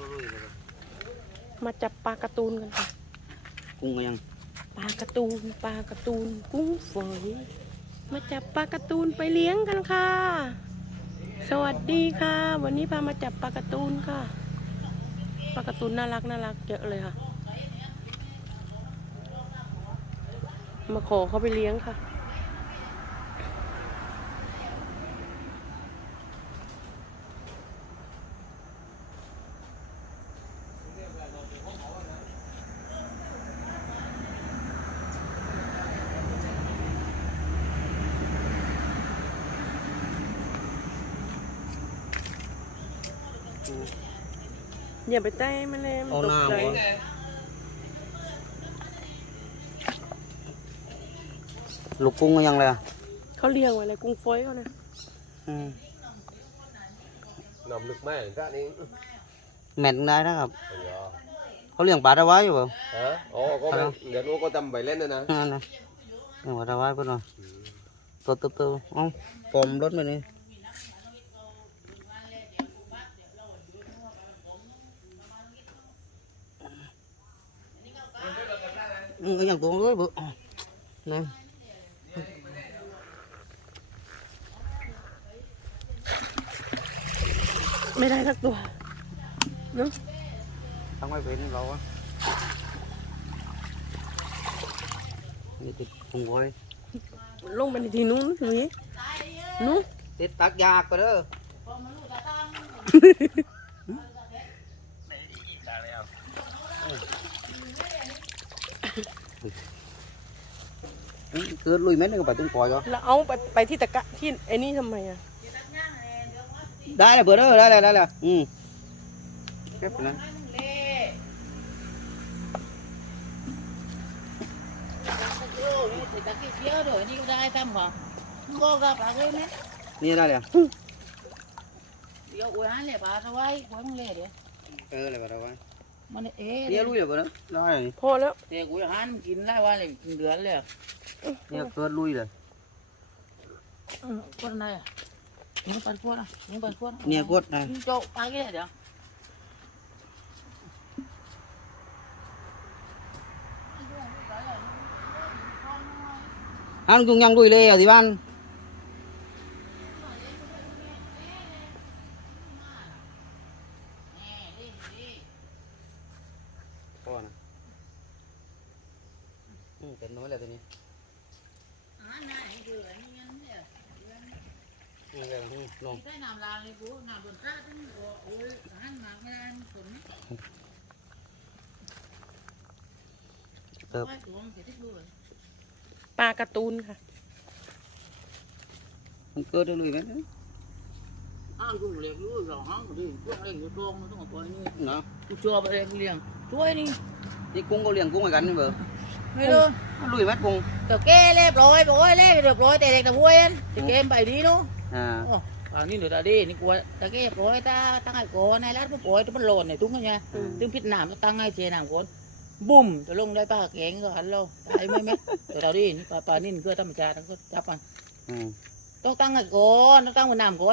ต้นรุ่ยเลยครับมาจับปลาการ์ตูนกันค่ะ กุ้งก็ยังปลาการ์ตูนปลาการ์ตูนกุ้งฝอยมาจับปลาการ์ตูนไปเลี้ยงกันค่ะ สวัสดีค่ะ วันนี้พามาจับปลาการ์ตูนค่ะปลาการ์ตูนน่ารักน่ารักเยอะเลยค่ะ มาขอเขาไปเลี้ยงค่ะ อย่าไปแต้มันเลยมันเอาตหกน้าใจหัวลูกกุ้งก็ยังเลยอะเขาเลี้ยงไว้เลยกุ้งฝอยเขาเนี่ยอืมนำลึกไหมจ้านี่แมทได้นะครับอ๋อเขาเลี้ยงปลาตะไว้อยู่เปล่าฮะอ๋อก็ไม่เดี๋ยวนู้นก็จำไปเล่นนะนะนั่นนะเลี้ยงปลาตะไว้เพื่อนหน่อยตัวตัวตัวเอ้าปมรถไปนี่ ก็ยังตัวเลยบุนี่ไม่ได้สักตัวเนาะต้องไม่เป็นเราอะนี่ติดพุงไว้ลงไปในที่นู้นหรือนู้นติดตักยากก็เด้อ อืมคือลุยเม็ดนึงก็ไปตุ้งปล่อยก็แล้วเอาไปไปที่ตะกะที่ไอ้นี่ทำไมอะได้เลยเบื่อเด้อได้เลยได้เลยอืมเก็บไปนะตะกี้เที่ยวเดี๋ยวนี้ก็ได้ทำป่ะก็กระปากเลยไหมนี่ได้เลยเดี๋ยวอวยหันเลยปลาเอาไว้ไว้มึงเลยเดี๋ยวเออเลยก็ได้ไว้ มันเอ๊ะเดี๋ยวลุยเลยก็ได้ได้เลยพอแล้วเดี๋ยวอวยหันกินได้วันเลยกินเดือนเลยเนี่ยเกิดลุยเลยก็ได้อะนี่ปันขวดอะนี่ปันขวดเนี่ยกดได้โจ๊กปลากี่เดี๋ยวอันกุ้งยังลุยเลยอะที่บ้าน พอนะอืมเป็นน้อยเลยตัวนี้อ่าน่าเดือนนี่งั้นเนี่ยอืมเลยอืมลงได้น้ำลางเลยกูน้ำบนตาตั้งโอ้ยหันมาไม่ได้ฝนเติบไว้ตัวมันจะทิ้งดูเลยปลาการ์ตูนค่ะ มันเกิดได้ลุยไหม ห้างกูเลี้ยงลูกเราห้างกูดิพวกเลี้ยงอยู่ตรงมันต้องปล่อยนี่เนาะกูชัวร์ไปเลี้ยงเลี้ยงช่วยนี่นี่กุ้งก็เลี้ยงกุ้งเหมือนกันนี่เบอร์ไม่รู้มันลุยไหมกุ้งเดี๋ยวแกเรียบร้อยไปโอ้ยเรียบร้อยแต่เด็กตะพวยอันจะเกมไปดีเนาะอ่าโอ้ฝั่งนี้เดี๋ยวตาดีนี่กลัวตะเก็บร้อยตาตั้งไอ้ก่อนในรัฐผู้ป่วยตัวมันหล่นในตุ้งกันไงอืมตึงพิษน้ำแล้วตั้งไอ้เจน้ำก่อนบุ้มจะลงได้ปลาแข็งก็หันเราตายไหมไหมเดี๋ยวตาดีนี่ปลาปลานิ่นเพื่อธรรมชาติก็จับมันอืมต้องตั้งไอ้ก่อนต้องตั้งบนน้ำก่อน